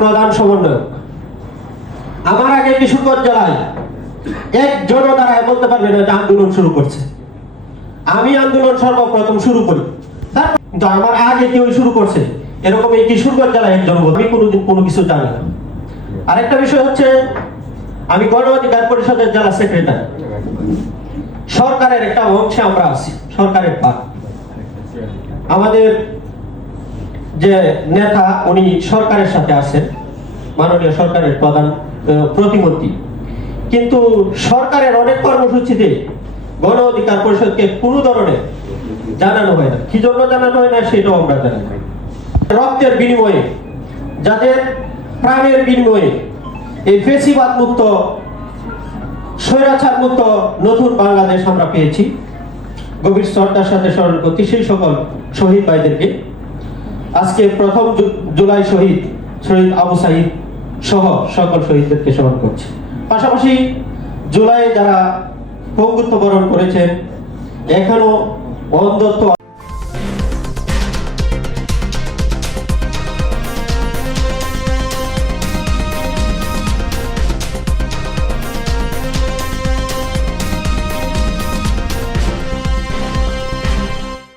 প্রধান সমন্বয়ক। আমার আগে কিশোরগঞ্জ জেলায় একজন দ্বারা বলতে পারবে না যে আন্দোলন শুরু করছে। আমি আন্দোলন সর্বপ্রথম শুরু করি, কিন্তু আমার আগে কেউ শুরু করছে এরকম এই কিশোরগঞ্জ জেলায় একজন, আমি কোনোদিন কোনো কিছু জানি না। আরেকটা বিষয় হচ্ছে, আমি গণ অধিকার পরিষদের জেলা সেক্রেটারি। সরকারের একটা অংশে আমরা আছি, সরকারের ভাগ। আমাদের যে নেতা উনি সরকারের সাথে আছেন, মাননীয় সরকারের প্রধান প্রতিমন্ত্রী, কিন্তু সরকারের অনেক কর্মসূচিতে গণ অধিকার পরিষদকে কোনো ধরনের জানানো হয় না। কি জন্য জানানো হয় না সেটাও আমরা জানি না। রক্তের বিনিময়ে, যাদের প্রাণের বিনিময়ে এই ফেসিবাদ মুক্ত, স্বৈরাচার মুক্ত নতুন বাংলাদেশ আমরা পেয়েছি, গভীর শ্রদ্ধার সাথে স্মরণ করছি সেই সকল শহীদ ভাইদেরকে। আজকে প্রথম জুলাই শহীদ আবু সাইদ সহ সকল শহীদদেরকে স্মরণ করছি। পাশাপাশি জুলাই যারা পঙ্গুত্ব বরণ করেছেন, এখনো অন্ধত্ব